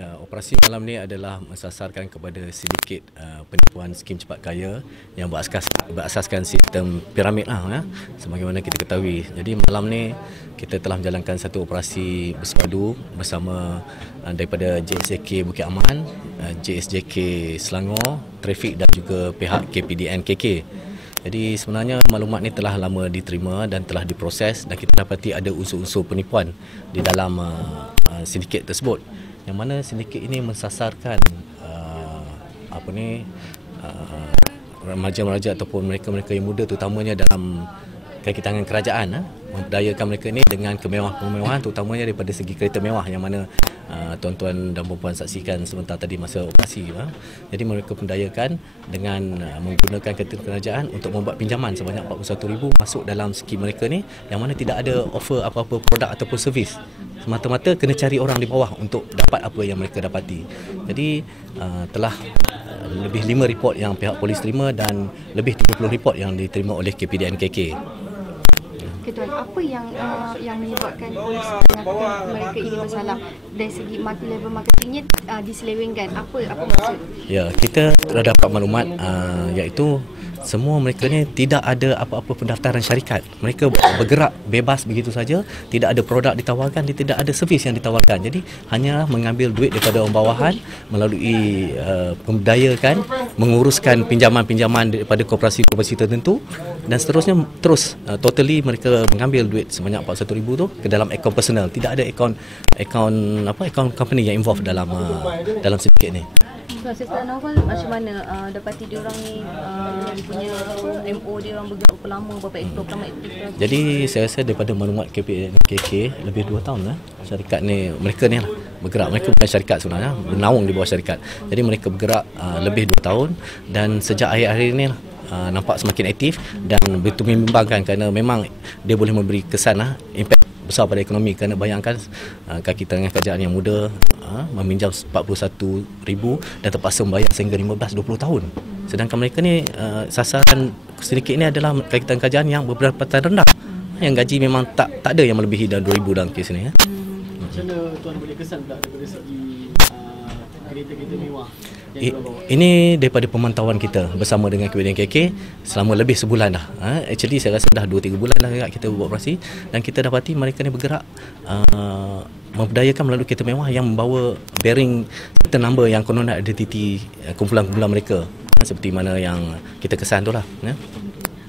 Ya, operasi malam ni adalah mensasarkan kepada sindiket penipuan skim cepat kaya yang berasaskan sistem piramid lah, ya, sebagaimana kita ketahui. Jadi malam ni kita telah menjalankan satu operasi bersepadu bersama daripada JSJK Bukit Aman, JSJK Selangor, Trafik dan juga pihak KPDN KK. Jadi sebenarnya maklumat ni telah lama diterima dan telah diproses, dan kita dapati ada unsur-unsur penipuan di dalam sindiket tersebut, yang mana sindiket ini mensasarkan remaja-remaja ataupun mereka-mereka yang muda, terutamanya dalam kaki tangan kerajaan, memberdayakan mereka ini dengan kemewahan-kemewahan, terutamanya daripada segi kereta mewah, yang mana tuan-tuan dan puan-puan saksikan sebentar tadi masa operasi. Jadi mereka memberdayakan dengan menggunakan kereta kerajaan untuk membuat pinjaman sebanyak 41,000 masuk dalam skim mereka ni, yang mana tidak ada offer apa-apa produk ataupun servis. Semata-mata kena cari orang di bawah untuk dapat apa yang mereka dapati. Jadi telah lebih 5 report yang pihak polis terima dan lebih 30 report yang diterima oleh KPDN KK. Okay, Tuan, apa yang menyebabkan polis mengatakan mereka ini bersalah? Dari segi multi-level marketingnya diselewengkan. Apa maksud? Ya, kita telah dapat maklumat iaitu semua mereka ni tidak ada apa-apa pendaftaran syarikat. Mereka bergerak bebas begitu saja, tidak ada produk ditawarkan, tidak ada servis yang ditawarkan. Jadi hanya mengambil duit daripada orang bawahan melalui pemberdayakan, menguruskan pinjaman-pinjaman daripada koperasi-koperasi tertentu, dan seterusnya totally mereka mengambil duit sebanyak 41,000 tu ke dalam akaun personal. Tidak ada akaun company yang involved dalam sindiket ni. Setelah Novel, macam mana dapati diorang ni punya MO dia orang bergerak berapa lama, berapa aktif? Jadi saya rasa daripada maklumat KPDN KK lebih 2 tahun lah syarikat ni, mereka ni lah bergerak. Mereka bukan syarikat sebenarnya, bernaung di bawah syarikat. Jadi mereka bergerak lebih 2 tahun, dan sejak akhir-akhir ni lah nampak semakin aktif dan betul membimbangkan, kerana memang dia boleh memberi kesan impact besar pada ekonomi. Kerana bayangkan kaki tangan kerajaan yang muda meminjam 41,000 dan terpaksa membayar sehingga 15-20 tahun. Sedangkan mereka ni sasaran sindiket ni adalah kaki tangan kerajaan yang berpendapatan rendah, yang gaji memang tak ada yang melebihi dan 2,000 dalam kes ni. Macam mana Tuan boleh kesan pula daripada segi kereta-kereta mewah? Ini daripada pemantauan kita bersama dengan KPDN KK selama lebih sebulan dah. Actually saya rasa dah 2-3 bulan dah kita buat operasi, dan kita dapati mereka ni bergerak memberdayakan melalui kereta mewah yang membawa bearing serta number yang konon ada identiti kumpulan-kumpulan mereka, seperti mana yang kita kesan tu lah.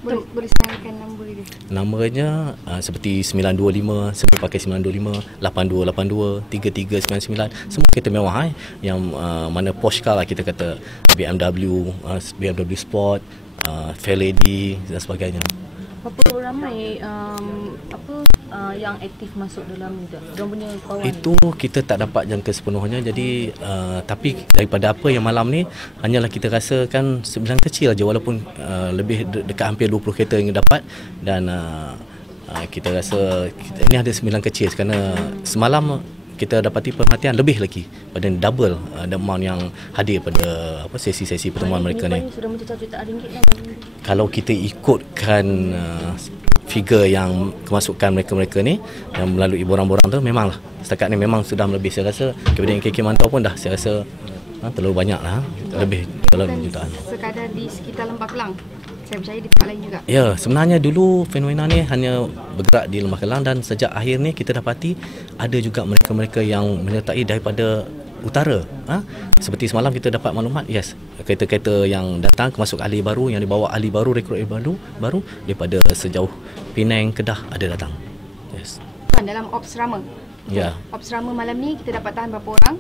Boleh senaraikan nombor dia? Namanya seperti 925, semua pakai 925, 8282, 3399, semua kereta mewah yang mana Porsche car lah kita kata, BMW Sport, Fairlady dan sebagainya. Berapa ramai yang aktif masuk dalam dia punya kawan? Itu kita tak dapat jangka sepenuhnya. Jadi tapi daripada apa yang malam ni, hanyalah kita rasakan sebilangan kecil aja, walaupun lebih dekat hampir 20 kereta yang dapat, dan kita rasa ini ada 9 kecil, kerana semalam kita dapati perhatian lebih lagi pada double the amount yang hadir pada sesi-sesi pertemuan mereka ni. Sudah mencecah jutaan ringgit lah. Kalau kita ikutkan figure yang kemasukan mereka-mereka ni yang melalui borang-borang tu, memanglah setakat ni memang sudah lebih. Saya rasa KPDN KK mantau pun dah, saya rasa terlalu banyak lah, lebih dalam jutaan. Sekadar di sekitar Lembah Kelang, saya percaya di tempat lain juga. Ya, sebenarnya dulu fenomena ni hanya bergerak di Lembah Kelang, dan sejak akhir ni kita dapati ada juga mereka-mereka yang menyertai daripada utara. Seperti semalam kita dapat maklumat, yes, kereta-kereta yang datang kemasukan ahli baru, yang dibawa ahli baru, rekrut ahli baru daripada sejauh Penang, Kedah ada datang. Yes. Dalam Ops Rama. Ya. Ops Rama malam ni kita dapat tahan berapa orang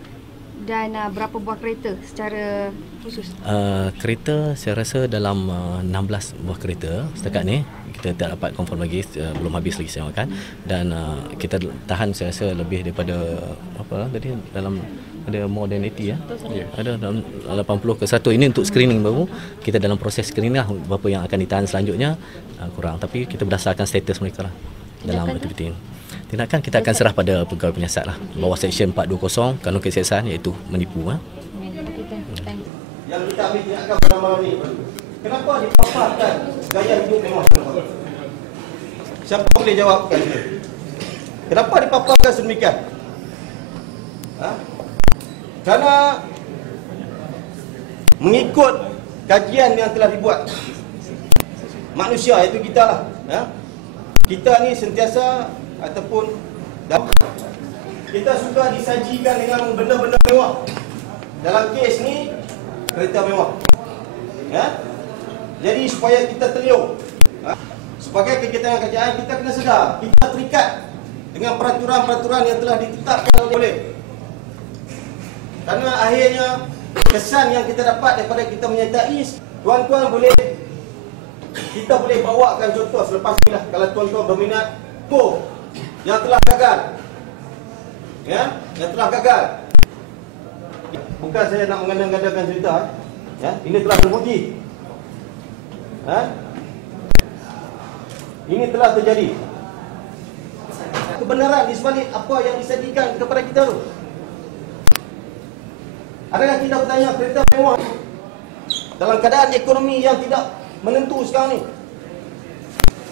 dan berapa buah kereta secara khusus? Kereta saya rasa dalam 16 buah kereta setakat ni. Kita tak dapat confirm lagi, belum habis lagi saya makan, dan kita tahan saya rasa lebih daripada tadi, dalam ada more than 80 ada dalam 80 ke 100. Ini untuk screening baru, kita dalam proses screening lah berapa yang akan ditahan selanjutnya, kurang, tapi kita berdasarkan status mereka lah dalam aktiviti ini. Tindakan kita akan serah pada pegawai penyiasat lah, bawah Seksyen 420 Kanun Kesiasatan, iaitu menipu. Yang kita ambil tindakan pada malam ni, kenapa dipaparkan gaya hidup mewah? Siapa boleh jawabkan? Kenapa dipaparkan sedemikian? Karena mengikut kajian yang telah dibuat manusia, iaitu kita lah, kita ni sentiasa ataupun kita suka disajikan dengan benda-benda mewah. Dalam kes ni kereta mewah, jadi supaya kita terliur, sebagai kegiatan kerajaan kita kena sedar, kita terikat dengan peraturan-peraturan yang telah ditetapkan oleh. Karena akhirnya kesan yang kita dapat daripada kita menyertai, tuan-tuan boleh, kita boleh bawakan contoh selepas ni lah, kalau tuan-tuan berminat, yang telah gagal, yang telah gagal. Bukan saya nak mengandang-andangkan cerita, ini telah terbukti, ini telah terjadi. Kebenaran di sebalik apa yang disajikan kepada kita tu. Adakah kita bertanya kereta mewah dalam keadaan ekonomi yang tidak menentu sekarang ni?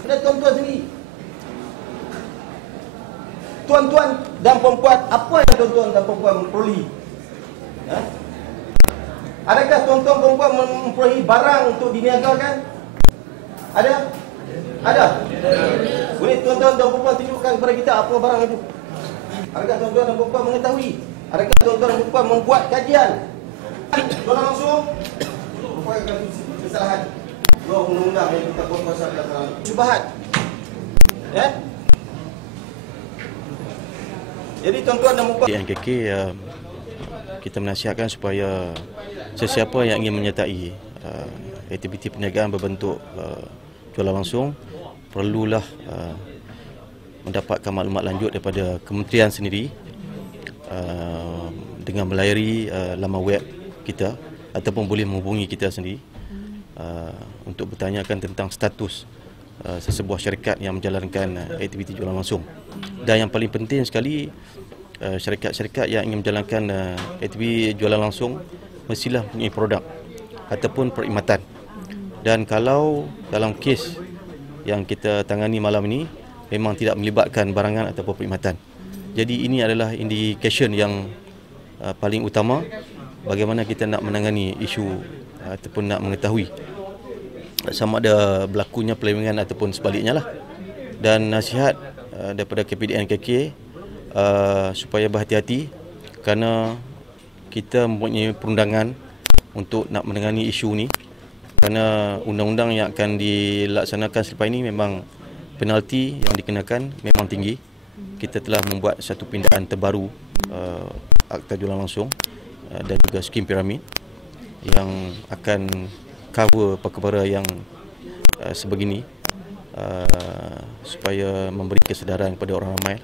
Ada tuan-tuan sendiri, tuan-tuan dan perempuan, apa yang tuan-tuan dan perempuan memperolehi? Adakah tuan-tuan perempuan memperolehi barang untuk diniagakan? Ada? Ada? Boleh tuan-tuan dan perempuan tunjukkan kepada kita apa barang itu? Adakah tuan-tuan dan perempuan mengetahui? Adakah tuan-tuan dan perempuan membuat kajian? Tuan langsung merupakan kesalahan dua undang-undang yang kita buat pasal sekarang. Syubhat. Jadi tuan-tuan dan perempuan, NKK kita menasihatkan supaya sesiapa yang ingin menyertai aktiviti perniagaan berbentuk jualan langsung perlulah mendapatkan maklumat lanjut daripada kementerian sendiri dengan melayari laman web kita ataupun boleh menghubungi kita sendiri untuk bertanyakan tentang status sesebuah syarikat yang menjalankan aktiviti jualan langsung. Dan yang paling penting sekali, syarikat-syarikat yang ingin menjalankan aktiviti jualan langsung mestilah mempunyai produk ataupun perkhidmatan. Dan kalau dalam kes yang kita tangani malam ini memang tidak melibatkan barangan ataupun perkhidmatan, jadi ini adalah indication yang paling utama bagaimana kita nak menangani isu ataupun nak mengetahui sama ada berlakunya perlindungan ataupun sebaliknya lah. Dan nasihat daripada KPDN KK supaya berhati-hati kerana kita mempunyai perundangan untuk nak menangani isu ni, kerana undang-undang yang akan dilaksanakan selepas ini memang penalti yang dikenakan memang tinggi. Kita telah membuat satu pindaan terbaru Akta Jualan Langsung dan juga skim piramid yang akan cover perkara yang sebegini supaya memberi kesedaran kepada orang ramai.